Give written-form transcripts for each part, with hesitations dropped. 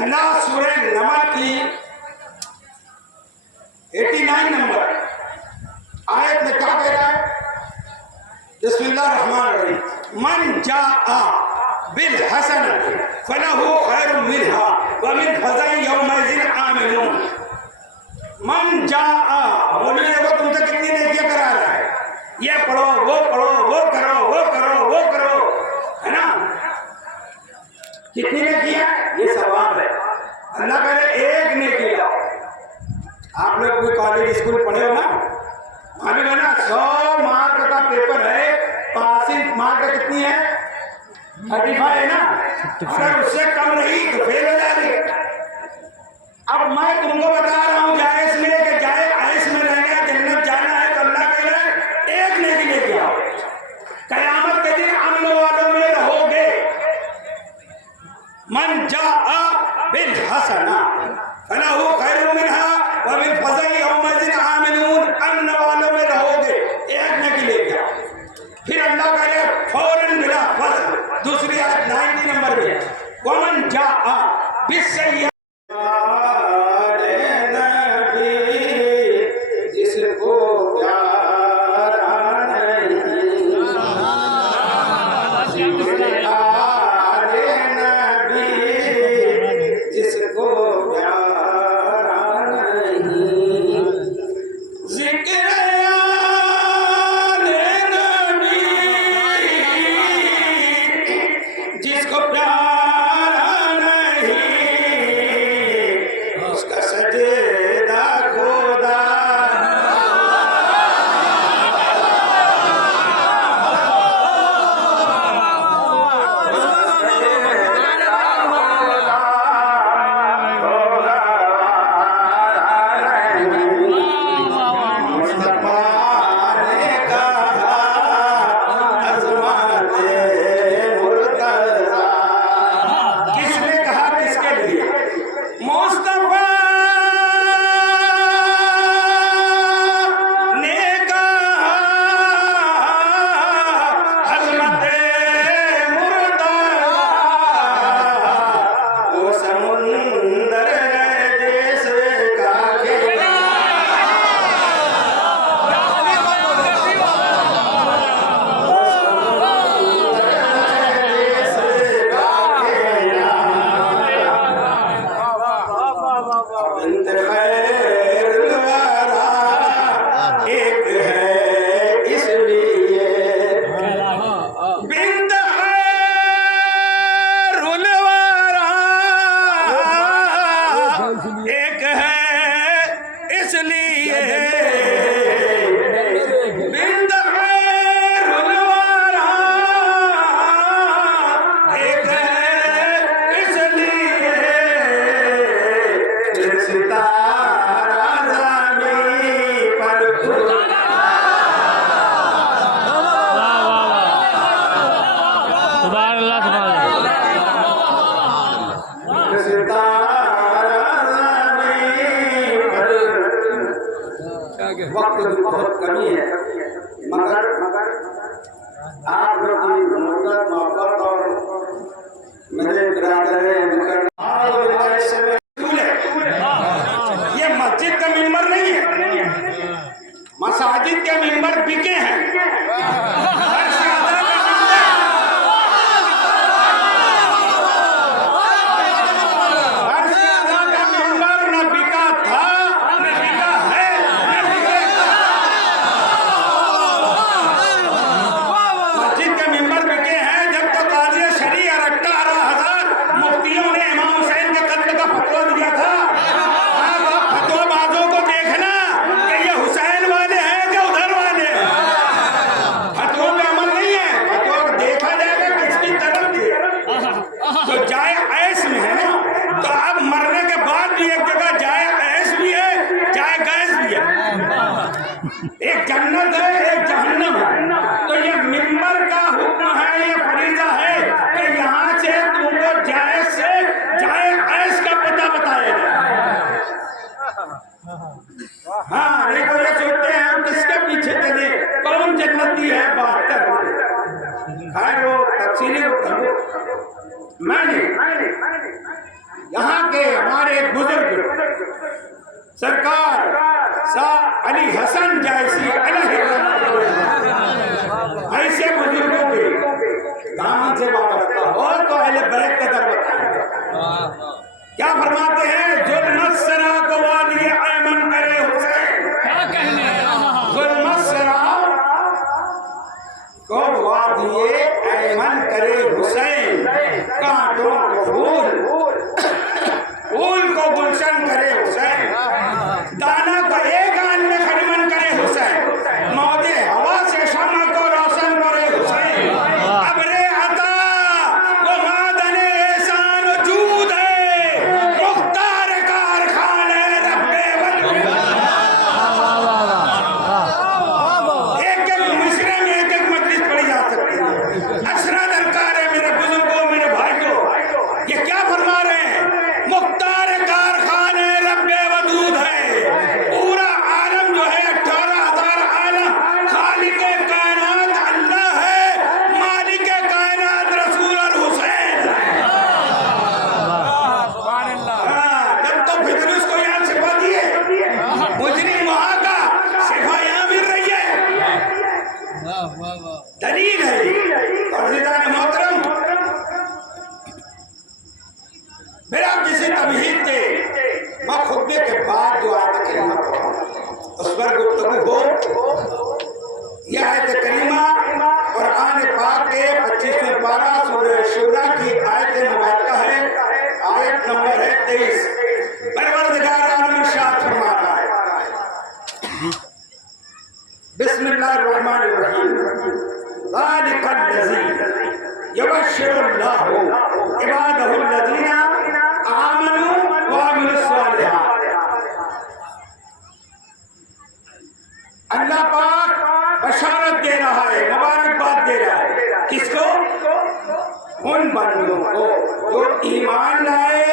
اللہ سورہ نمل کی 89 نمبر آیت میں کیا کہہ رہا ہے؟ بسم اللہ الرحمن الرحیم من جاء بالحسنۃ فلہ خیر منہا ومن فزع یومئذ آمنون۔ من جاء بولنے کو تم سے کتنی نیکیاں کرا رہا ہے، یہ پڑھو وہ پڑھو وہ کرو وہ کرو وہ کرو، ہے نا؟ کتنی نیکیاں؟ یہ ثواب ہے۔ اللہ کہہ رہے ایک نیکی لاؤ۔ آپ لوگ کوئی کالج اسکول پڑھے ہو نا، معلوم ہے نا 100 مارک کا پیپر ہے، پاسنگ مارک کتنی ہے؟ 35 ہے نا، اگر اس سے کم رہی تو فیل ہو جائے گی۔ اب میں تم کو بتا رہا ہوں جائز میں کہ جائز عیش میں رہنا ہے، جنت جانا ہے، تو اللہ کہہ رہا ہے ایک نیکی لے کے آؤ، قیامت کے دن امن والوں میں رہو گے۔ من جاء بالحسنہ فلہ خیر منہا ومن فزع یومئذ آمنون، امن والوں میں رہو گے، ایک نیکی لے کے آؤ۔ پھر اللہ کہہ رہے فوراً بلا فصل، دوسری آیت 90 نمبر میں ومن جاء بالسیئۃ وقت کی بہت کمی ہے، مگر آپ لوگ کی محبت اور میرے برادر یہ مسجد کا ممبر نہیں ہے، مساجد کے ممبر بکے ہیں۔ ایک جنت ہے ایک جہنم ہے، تو یہ ممبر کا حکم ہے، یہ فریضہ ہے کہ یہاں سے تم کو جائز سے جائز عیش کا پتہ بتائے گا۔ ہاں نہیں تو یہ سوچتے ہیں ہم کس کے پیچھے چلے، کون جنتی ہے بات کر خیر وہ تفصیلی میں نہیں یہاں کے ہمارے بزرگ سرکار شاہ علی حسن جیسی ایسے بزرگوں کے دامن سے وابستہ ہو تو اہل بیت کا در بتائیں. کیا فرماتے ہیں؟ ظلم السرا کو وادی ایمن کرے حسین. ظلم السرا کو وادی ایمن کرے حسین. کانٹوں کو پھول کو گلشن کرے حسین. دانا کو ایک آن میں خریمن کرے حسین. موج ہوا سے شمع کو روشن کرے حسین. ابر عطا وہ معدن احسان و جود ہے. مختار کارخان رب وجود. ایک ایک مصرے میں ایک ایک مجلس پڑھی جا سکتی ہے. اثرا درکار ہے میرے بزرگوں میرے بھائیوں. یہ کیا فرما رہے ہیں؟ مختار کارخان رب ودود ہے. پورا عالم جو ہے 18,000 عالم خالق کائنات اللہ ہے. مالک کائنات رسول الحسین. جب تو فدرس کو یہاں صفا دیے مجرم وہاں کا صفا یہاں مل رہی ہے. دلیل ہے. اور عزیزان محترم میرا کسی تمہید دے میں خطبے کے بعد جو آیت کریمہ اس پر گفتگو ہو. یہ آیت کریمہ قرآن پاک کے 25ویں پارہ سورہ شورى کی آیت مبارکہ ہے. آیت نمبر ہے 23. پروردگار عالم ارشاد فرما رہا ہے بسم اللہ الرحمن الرحیم. ذالک الذی یبشر اللہ عبادہ الذین آمنوا وعملوا الصالحات. اللہ پاک بشارت دے رہا ہے, مبارکباد دے رہا ہے. کس کو؟ ان بندوں کو جو ایمان لائے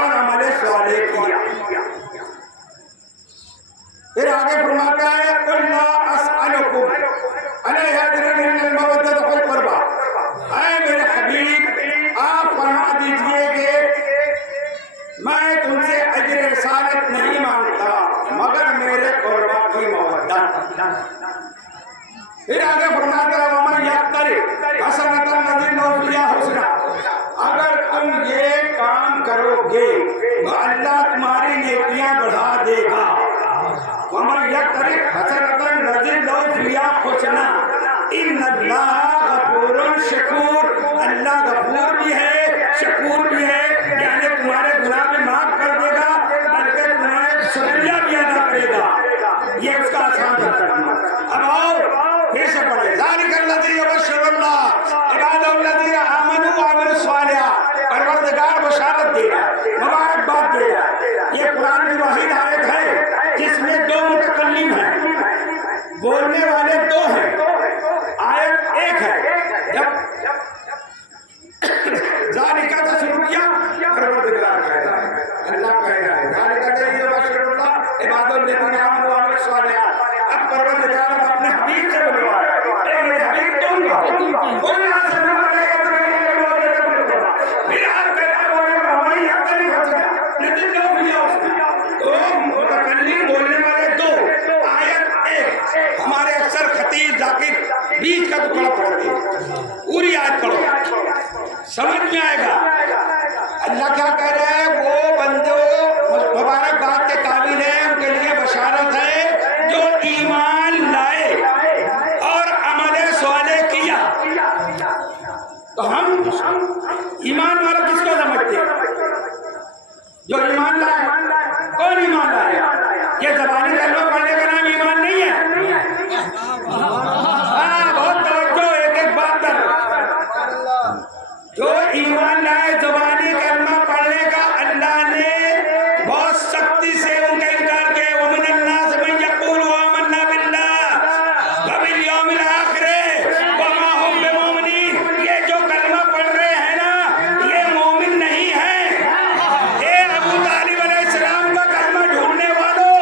اور عمل صالح کیا. پھر آگے فرماتا ہے قل لا اسألکم علیہ اجرا الا المودۃ فی القربى. اے میرے حبیب آپ فرما دیجئے کہ میں تم سے اجر رسالت نہیں مانگتا مگر میرے قربا کی مودت. پھر آگے فرماتا ہے ومن یقترف حسنۃ نزد له فیہا حسنا. اگر تم یہ کام کرو گے تو اللہ تمہاری نیکیاں بڑھا دے گا. ومن یقترف حسنۃ نزد له فیہا حسنا. ان اللہ غفور شکور. اللہ غفور بھی ہے شکور بھی ہے, یعنی تمہارے گناہ بھی معاف کر دے گا بلکہ تمہارے شکریہ بھی ادا کرے گا. یہ اس کا آسان ترجمہ. اب آؤ پھر سے پڑھیں. ذالک الذی یبشر اللہ عبادہ الذین آمنوا وعملوا الصالحات. پروردگار بشارت دے رہا ہے, مبارکباد دے رہا ہے. یہ قرآن کی واحد آیت ہے جس میں 2 متکلم ہیں, بولنے والے 2 ہیں. آیت ایک ہے. جب ذالک سے شروع کیا پروردگار کہہ رہا ہے, اللہ کہہ رہا ہے ذالک الذی یبشر اللہ عبادہ الذین آمنوا وعملوا الصالحات. اب پروردگار اپنے حبیب سے بلوا رہا ہے. اے میرے حبیب تم پھر آپ کہتے ہیں ہماری حق نہیں ہو سکتا لیکن جو بھی ہے اس میں تو متکلم بولنے والے 2. آیت 1. ہمارے اکثر خطیب ذاکر بیچ کا ٹکڑا پڑھتے ہیں. پوری آیت پڑھو سمجھ میں آئے گا. اللہ کیا کہہ رہے ہیں؟ وہ بندے مبارکباد کے قابل ہیں, ان کے لیے بشارت ہے جو ایمان لائے اور عمل صالح کیا. تو ہم ایمان والا کس کو سمجھتے ہیں؟ جو ایمان لائے. کون ایمان لائے؟ یہ زبانی کلمہ پڑھنے کا نام ایمان نہیں ہے. بہت توجہ, ایک ایک بات پر. جو ایمان لائے زبانی کلمہ پڑھنے کا اللہ نے بہت سختی سے ان کا انکار کیا. ومن الناس من یقول آمنا باللہ وبالیوم الآخر وما هم بمؤمنین. یہ جو کلمہ پڑھ رہے ہیں نا یہ مومن نہیں ہے. اے ابو طالب علیہ السلام کا کلمہ ڈھونڈنے والوں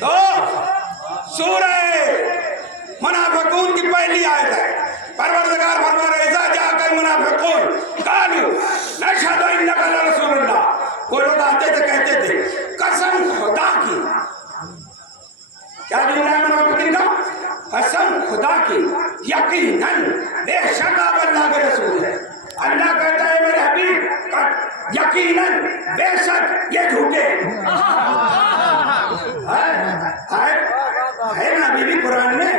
تو سورہ منافقون کی پہلی آیت ہے. پروردگار فرما رہے اذا جاءک المنافقون قالوا نشهد انک لرسول اللہ. وہ لوگ آتے تھے کہتے تھے قسم خدا کی. کیا جملہ ہے منافقین کا؟ قسم خدا کی یقیناً بے شک آپ اللہ کے رسول ہیں. اللہ کہتا ہے میرے حبیب یقیناً بے شک یہ جھوٹے ہے نا. ابھی بھی قرآن میں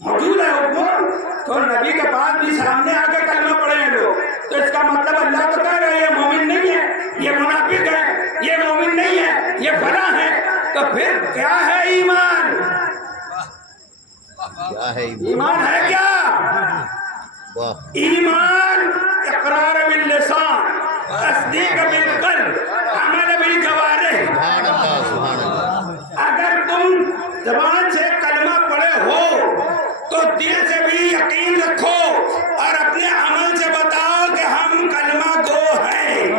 موجود ہے حکم. تو نبی کے بعد بھی سامنے آ کے کلمہ پڑھے ہیں لوگ. تو اس کا مطلب اللہ تو کہہ رہے ہیں یہ مومن نہیں ہے, یہ منافق ہے, یہ مومن نہیں ہے, یہ فلاں ہے. تو پھر کیا ہے ایمان؟ ایمان ہے کیا؟ ایمان اقرار باللسان, تصدیق بالقلب, عمل بالجوارح. اگر تم زبان سے کلمہ پڑھے ہو تو دل سے بھی یقین رکھو اور اپنے عمل سے بتاؤ کہ ہم کلمہ گو ہیں.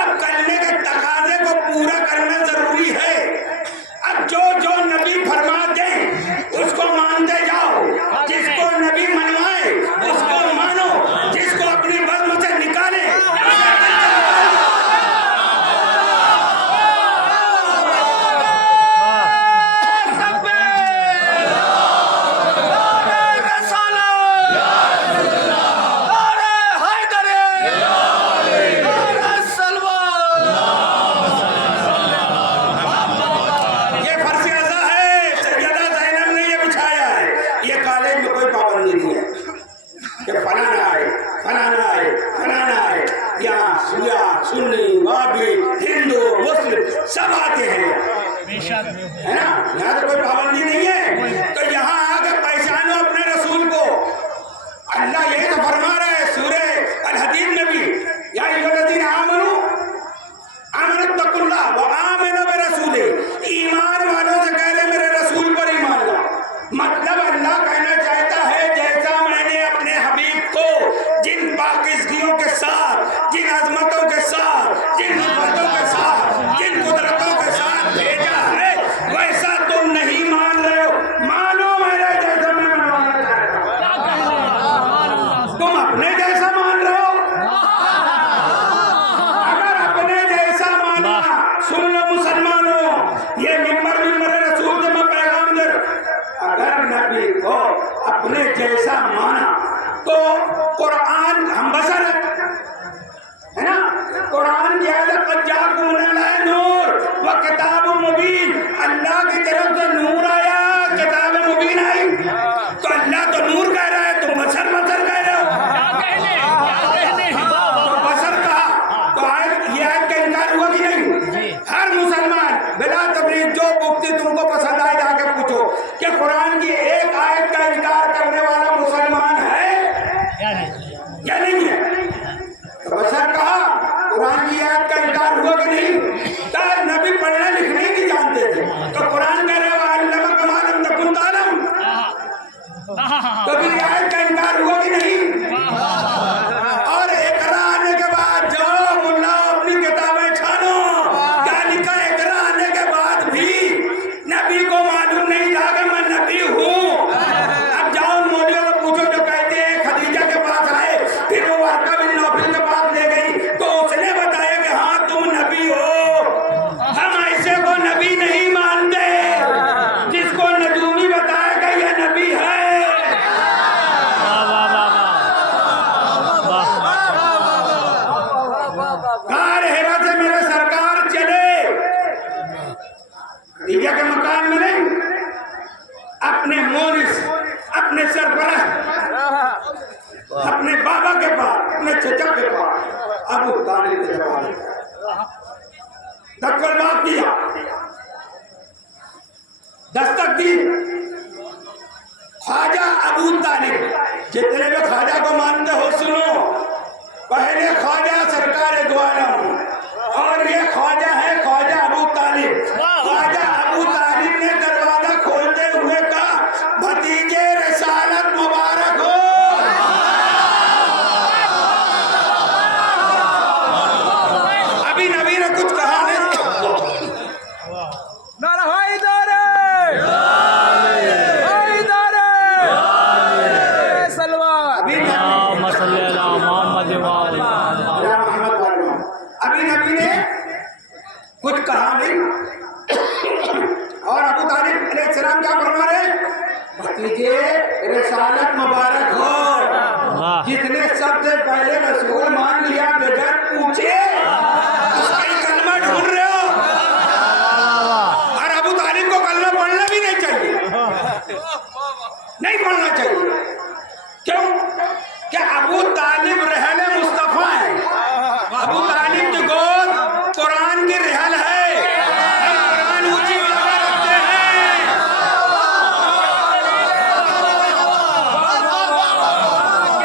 اب کلمے کے تقاضے کو پورا کرنا ضروری ہے. اب جو نبی فرما دیں اس کو مانتے جاؤ. جس کو نبی منوائے اس کو مانو. جس کو اپنی بزم سے نکالے سب آتے ہیں, ہے نا. یہاں تو کوئی پابندی نہیں ہے. تو یہاں آ کے پہچانو اپنے رسول کو. اللہ یہی تو فرما رہا ہے سورہ الحدید میں بھی یا ایھا الذین آمنوا اتقوا اللہ وآمنوا برسولہ. ایمان والوں سے کہہ رہے میرے رسول پر ایمان لاؤ. مطلب اللہ کہنا چاہتا ہے جیسا میں نے اپنے حبیب کو جن پاکیزگیوں کے ساتھ, جن عظمتوں کے ساتھ, جن نعمتوں کے ساتھ, جن قدرتوں کے ساتھ بھیجا ہے ویسا تم نہیں مان رہے ہو. مانو میرے جیسا میں منوانا چاہتا ہوں. تم اپنے جیسا مان رہے ہو. اگر اپنے جیسا مانا, سن لو مسلمانوں, یہ ممبر رسول سے میں پیغام دے رہا ہوں. اگر نبی کو اپنے جیسا مانا تو قرآن ہم بشر ہے نا. قرآن کی آیت قد جاءکم من اللہ نور وکتاب مبین. اللہ کی طرف سے نور آیا, کتاب مبین آئی. تو اللہ تو نور کہہ رہا ہے, تم بشر کہہ رہے ہو. تو بشر کہا تو یہ آیت کا انکار ہوا کہ نہیں؟ ہر مسلمان بلا تبریز جو مفتی تم کو پسند آئے جا کے پوچھو کہ قرآن کی ایک آیت کا انکار کرنے والا مسلمان ہے یا نہیں ہے. تو بشر کہا قرآن کی آیت کا انکار ہوا کہ نہیں؟ تاج نبی پڑھنے لکھنے ہی نہیں جانتے تھے. تو قرآن کہہ رہے وَعَلَّمَكَ مَا لَمْ تَكُنْ تَعْلَمْ. تو پھر آیت کا انکار ہوا کہ نہیں؟ اور اقرا آنے کے بعد جاؤ ملا اپنی کتابیں چھانو. کیا لکھا اقرا آنے کے بعد بھی نبی کو معلوم نہیں تھا کہ میں نبی ہوں. اب جاؤ ان مولویوں کو پوچھو جو کہتے ہیں خدیجہ کے پاس آئے پھر وہ ورقہ بن نوفل کے پاس لے گئی تو اس نے بتایا کہ ہاں تم نبی ہو. ہم ایسے کو نبی نہیں مانتے جس کو نجومی بتایا کہ یہ نبی ہے. غار ہرا سے میرے سرکار چلے, خدیجہ کے مکان میں نہیں, اپنے مورث, اپنے سرپرست, اپنے بابا کے پاس, اپنے چچا کے پاس ابو طالب کے پاس دکل بات کیا, دستک دی. خواجہ ابو طالب, جتنے بھی خواجہ کو مانتے ہو سنو, پہلے خواجہ سرکار دو عالم اور یہ خواجہ ہے خواجہ ابو طالب. خواجہ ابو طالب نے دروازہ کھولتے ہوئے کہا بھتیجے رسالت مبارک ہو. ابھی نبی نے کچھ کہا نہیں, کچھ کہا نہیں. اور ابو طالب علیہ السلام کیا فرما رہے؟ بھتیجے رسالت مبارک ہو. جس نے سب سے پہلے رسول مان لیا بغیر پوچھے اس کا ہی کلمہ ڈھونڈ رہے ہو. اور ابو طالب کو کلمہ پڑھنا بھی نہیں چاہیے, نہیں پڑھنا چاہیے. کیوں کہ ابو طالب رحل مصطفیٰ ہے. ابو طالب کی گود قرآن کی رحل ہے. ہم قرآن اونچی جگہ رکھتے ہیں.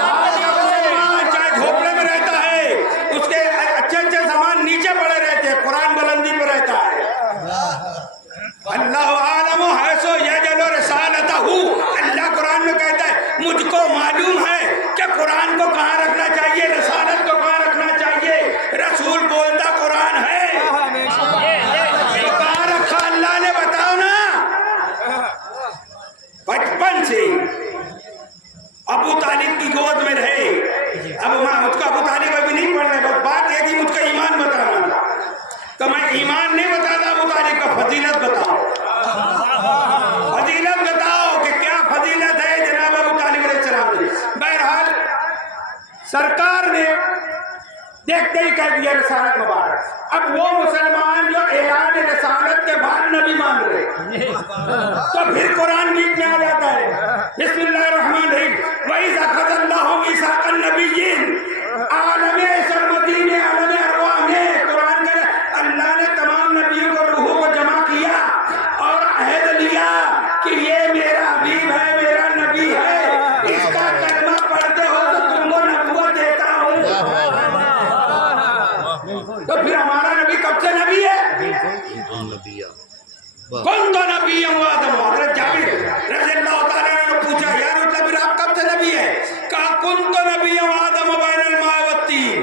آج کا مسلمان چاہے جھوپڑے میں رہتا ہے, اس کے اچھے اچھے سامان نیچے پڑے رہتے ہیں, قرآن بلندی پہ رہتا ہے. اللہ عالم حیث یجعل رسالتہ, اللہ قرآن میں کہتا ہے مجھ کو معلوم ہے کہ قرآن کو کہاں رکھنا چاہیے, رسالت کو کہاں رکھنا چاہیے. رسول بولتا قرآن ہے, تو کہاں رکھا اللہ نے بتاؤ نا. بچپن سے ابو طالب کی گود میں رہے. اب مجھ کو ابو طالب ابھی نہیں پڑھنا, بس بات یہ کہ مجھ کو ایمان بتانا تھا, تو میں ایمان نہیں بتاتا, ابو طالب کا فضیلت بتاؤ. فضیلت بتاؤ کہ کیا فضیلت ہے جناب ابو طالب علیہ السلام کی. بہرحال سرکار نے دیکھتے ہی کہہ دیا رسالت مبارک. اب وہ مسلمان جو اعلان رسالت کے بعد نبی مان رہے, تو پھر قرآن بیچ میں آ جاتا ہے. بسم اللہ الرحمن الرحیم. وَإِذْ أَخَذَ اللَّهُ مِيثَاقَ النَّبِيِّينَ, عالم سرمدی میں, عالم ارواح میں قرآن کا اللہ نے تمام نبیوں کو, روحوں کو جمع کیا اور عہد لیا کہ یہ میرا حبیب ہے, میرا نبی ہے, اس کا کلمہ پڑھتے ہو تو تم کو نبوت دیتا ہوں. تو پھر ہمارا نبی کب سے نبی ہے؟ کون تو نبی ہے؟ حضرت جابر رضی اللہ تعالیٰ نے پوچھا یا رسول اللہ پھر آپ کب سے نبی ہے؟ کہا کن تو نبی آدم بین الماء والطین,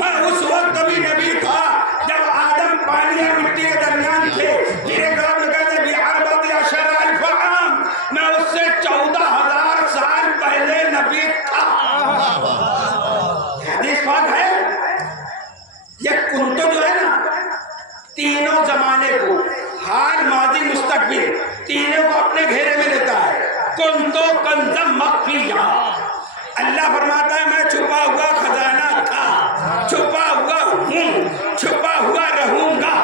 میں اس وقت بھی نبی تھا جب آدم پانی اور مٹی کے درمیان تھے. میرے گھر میں کہتے بھی اربعۃ عشر الف عام, میں اس سے 14,000 سال پہلے نبی تھا. حدیث پاک ہے. یہ کنتو جو ہے نا, تینوں زمانے کو, حال ماضی مستقبل تینوں کو اپنے گھیرے میں لیتا ہے. کنتو کنزم مخفیہ, اللہ فرماتا ہے میں چھپا ہوا خزانہ تھا, چھپا ہوا ہوں, چھپا ہوا رہوں گا,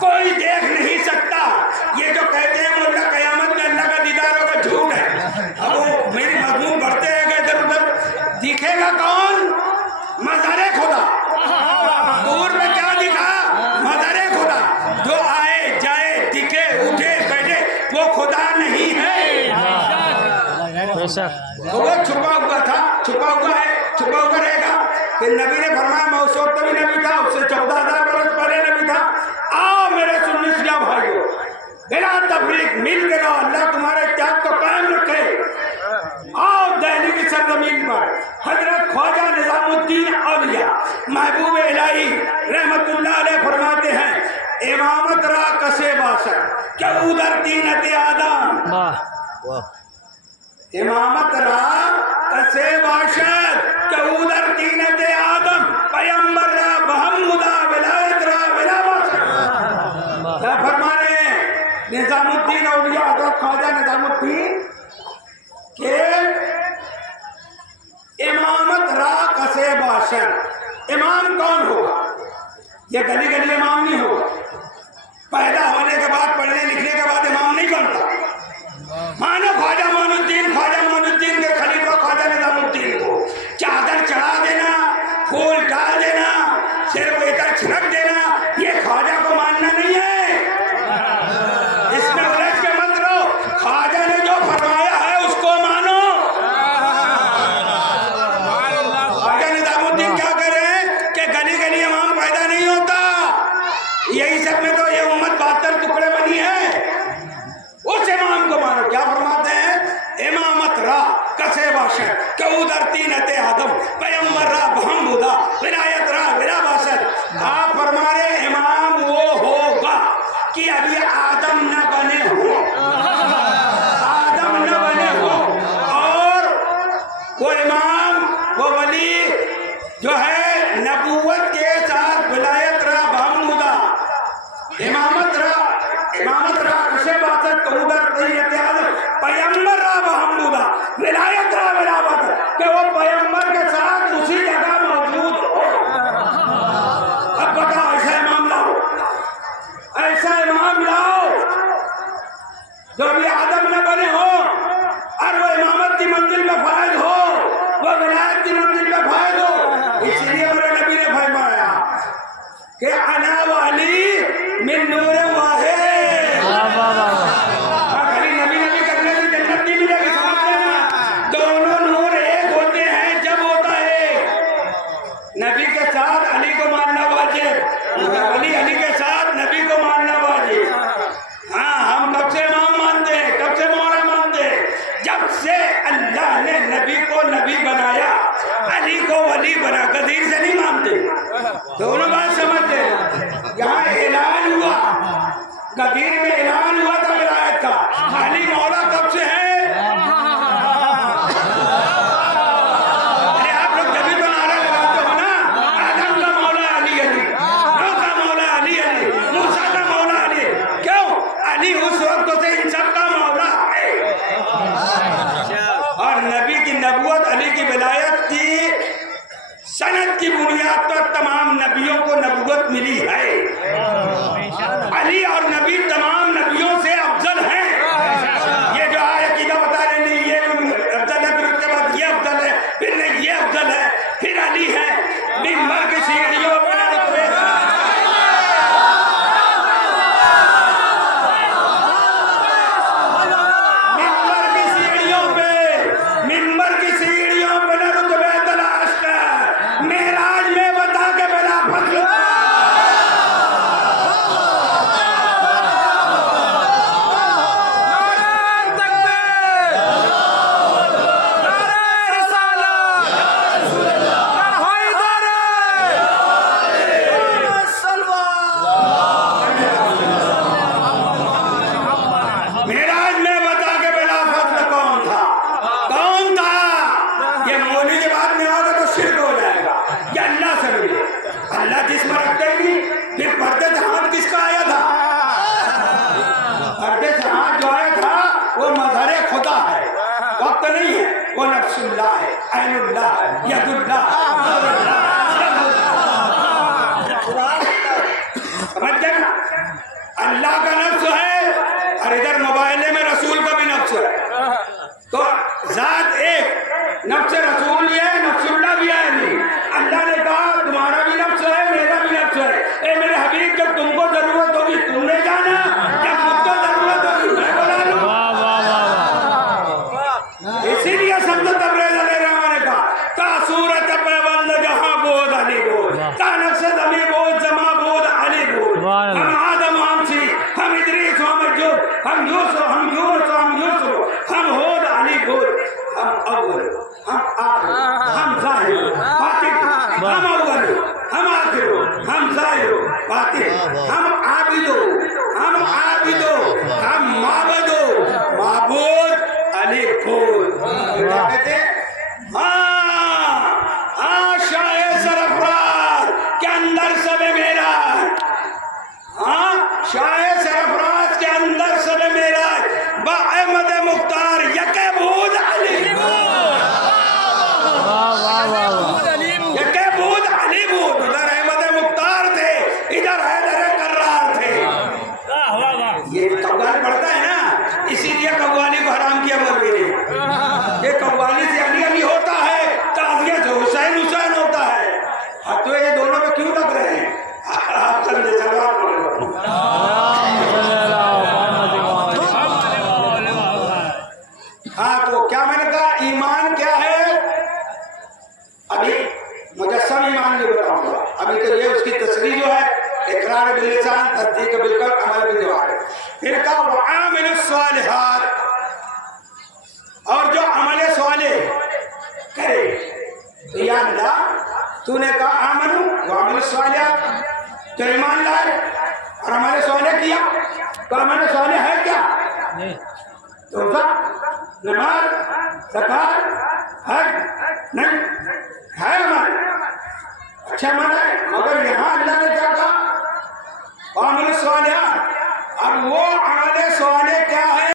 کوئی دیکھ نہیں سکتا. یہ جو کہتے ہیں مولا قیامت میں اللہ کا دیدار ہوگا, جھوٹ ہے. اب وہ میری مضمون بڑھتے ہیں کہ ادھر ادھر دکھے گا کون؟ مظہر خدا. دور میں کیا دکھا؟ مظہر خدا. جو آئے جائے دکھے اٹھے بیٹھے وہ خدا نہیں ہے. تو وہ چھپا ہوا تھا, چھپا ہوا ہے, چھپا ہوا رہے گا. پھر نبی نے فرمایا میں اس وقت بھی نبی تھا, اس سے 14,000 برس پہلے نبی تھا. آؤ میرے سنی اسلام بھائیو, بلا تفریق مل کے رہو, اللہ تمہارے اتحاد کو قائم رکھے. آؤ دہلی کی سرزمین پر حضرت خواجہ نظام الدین اولیاء محبوب الہی رحمت اللہ علیہ فرماتے ہیں امامت را کسے باشد کہ ادھر تینت آدم. امامت را کسے باشد کہ ادھر تینت آدم, پیمبر را محمدہ ولایت را ولا باشد. کیا فرما رہے ہیں نظام الدین اولیاء حضرت خواجہ نظام الدین کہ امامت را کسے باشد. امام کون ہوگا؟ یہ گلی گلی امام نہیں ہوگا. پیدا ہونے کے بعد, پڑھنے لکھنے کے بعد امام نہیں بنتا. مانو خواجہ معین الدین, خواجہ معین الدین کے خلیفہ خواجہ نظام الدین کو چادر چڑھا دینا, پھول ڈال دینا, سر کو ادھر چھڑک دینا, یہ خواجہ کو ماننا نہیں ہے. اس میں الجھ کے مت رہو, خواجہ نے جو فرمایا ہے اس کو مانو. خواجہ نظام الدین کیا کہہ رہے ہیں کہ گلی گلی امام پیدا نہیں ہوتا. یہی سب میں تو یہ امت 72 ٹکڑے بنی ہے. اس امام کو مانو. کیا فرماتے ہیں؟ امامت را کسے باشد کہ ادھر تینت آدم, پیمبر را محمدہ ولایت را ولا باشد. آپ فرما رہے امام وہ ہوگا کہ ابھی آدم نہ بنے ہو, آدم نہ بنے ہو, اور وہ امام وہ ولی جو ہے نبوت کے ساتھ ولایت را محمدہ دونوں بات سمجھ لیں. یہاں اعلان ہوا, غدیر میں اعلان ہوا تھا ولایت کا. علی مولا کب سے ہے؟ ارے آپ لوگ جبھی تو نعرہ لگاتے ہو نا, آدم کا مولا علی علی, نوح کا مولا علی علی, موسیٰ کا مولا علی. کیوں؟ علی اس وقت سے ان سب کا مولا ہے. اور نبی کی نبوت, علی کی ولایت کی سند کی بنیاد پر تمام نبیوں کو نبوت ملی ہے. علی اور نبی تمام نبیوں سے افضل ہیں. یہ جو عقیدہ بتا رہے نہیں یہ افضل ہے, پھر اس کے بعد یہ افضل ہے, پھر نہیں یہ افضل ہے, پھر علی ہے. منبر کی سیڑھیوں پر وہ نفس اللہ ہے, عین اللہ ہے, ید اللہ, سمجھ گئے نا. اللہ کا نفس ہے اور ادھر موبائلے میں رسول کا بھی نفس ہے. تو ذات ایک, نفس رسول بھی ہے, نفس اللہ بھی ہے. نہیں, اللہ نے کہا تمہارا بھی نفس ہے, میرا بھی نفس ہے. اے میرے حبیب جب تم کو ضرورت ہوگی تم نے جانا, جب مجھ کو ضرورت ہوگی میں بلا لوں. اسی لیے سمجھو تبریز علیہ الرحمٰن نے کہا تا صورت پیوند جہاں بود علی بود, تا نفس زمین بود زما بود علی بود. ہم آدم ہم سی, ہم ادریس ہم جود, ہم یوسف ہم یونس ہم یوسف, ہم ہود علی بود. ہم اول ہم آخر ہم ظاہر باطن, ہم اول ہم آخر ہم ظاہر باطن, ہم عابدو ہم معبدو معبود علی بود. کیا کہتے ہیں؟ ہاں شاہ سرفراز کے اندر سب میرا, ہاں شاہ سرفراز کے اندر سب میرا, با احمد مختار یک بود علی, یک بود علی بود. ادھر احمد مختار تھے, ادھر حیدر کرار تھے. یہ قوالی پڑھتا ہے نا, اسی لیے قوالی کو حرام کیا مولوی نے. یہ قوالی سے علی علی ہوتا ہے, تعزیہ سے حسین حسین ہوتا ہے. اب تو یہ دونوں میں کیوں لگ رہے ہیں؟ آپ چند جواب کرو. ہاں تو کیا میں نے کہا ایمان کیا ہے؟ ابھی مجسم ایمان نہیں بتاؤں گا, ابھی تو یہ اس کی تصریح جو ہے اقرار باللسان, تصدیق بالقلب, عمل بالجوارح. پھر کہا وعامل الصالحات, اور جو عمل صالح کرے. تو یا اللہ تو نے کہا آمنو وعامل الصالحات, تو ایمان لائے اور عمل صالح کیا, تو عمل صالح ہے کیا؟ روزہ, نماز, زکات, حج نہیں ہے عمل. اچھا عمل ہے, مگر یہاں اللہ نے کیا کہا؟ عمل صالحات. اب وہ عمل صالح کیا ہے؟